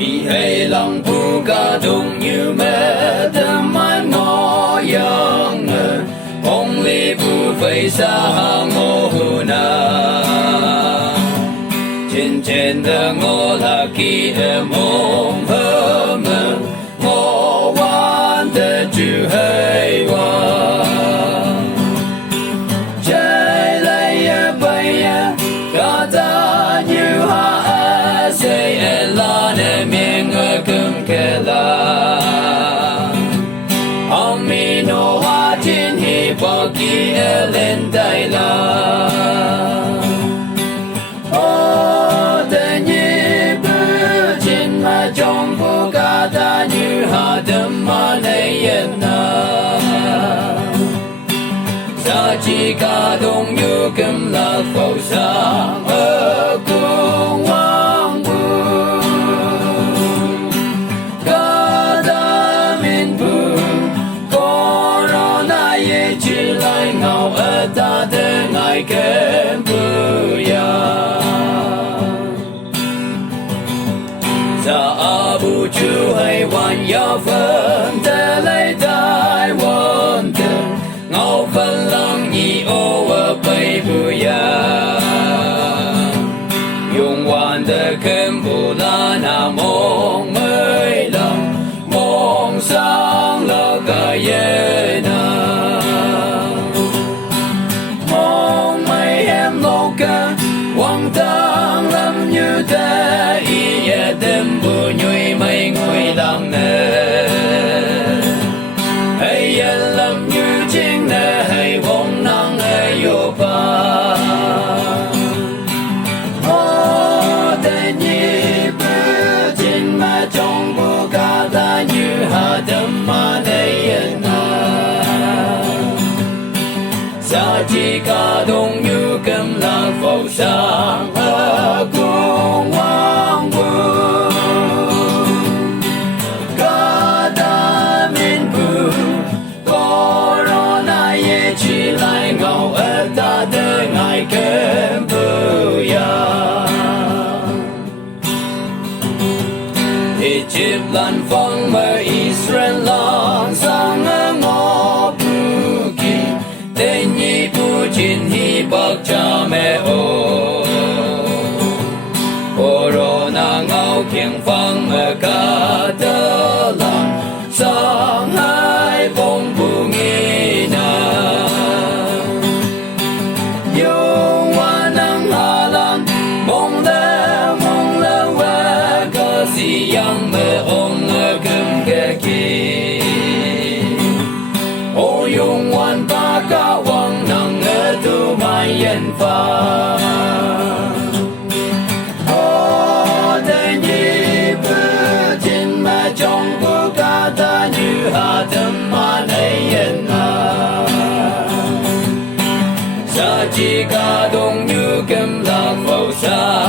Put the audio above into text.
vì hay lòng bu ca đồng như mẹ tâm anh ngó yang ông li bu phải xa ngô hù na trên trên的我拉基的梦和梦我玩的主黑我trái lại ya bay ya cả ta như hoa say la ne miệng cơm kề la ami no hoa trên hi bao kỳ lên tay la trong vô ca ta như hà đâm mà này yên na sa chỉ ca đông như cầm là phẩu sa ở cung hoàng bu ca ta min bu corona ye chỉ lại ngào ở ta để ngày kem bu ya Abu chu hay hoàn ya phân te lấy đại quân te ngao phân lăng nhị ô ở bay bu ya dùng hoàn te kem bu la na mong mới lòng mong sáng là cả ye na mong mấy em lâu ca quang tang lâm như thế ye đêm bu nhụy mấy ngôi làng nè hay yên lâm như chính nè hay vong nắng hay yêu ba ô tên nhị bư trên mà trong bu ca ta như hà đâm mà đây yên na sa chỉ ca đông như cầm lạc phẩu sang ở cung hoàng bu ca ta min bu corona ye chỉ lại ngầu ở ta để ngày kem bu ya thì chip lan phong mà Israel lan sang ngõ bu kỳ tên nhị bu chín hi bạc cha mẹ ô corona ngao kiêng phăng mà ca tơ lan sang hai bông bu nghi na yêu hoa nắng hà lan mong lơ hoa ca si yang mơ ông cầm kê kỳ ô yung hoàn ta ca wang nang tu mai yên pha trong bu ca ta như hà đâm mà này yên na sa chỉ ca đông như cầm lạc phẩu sa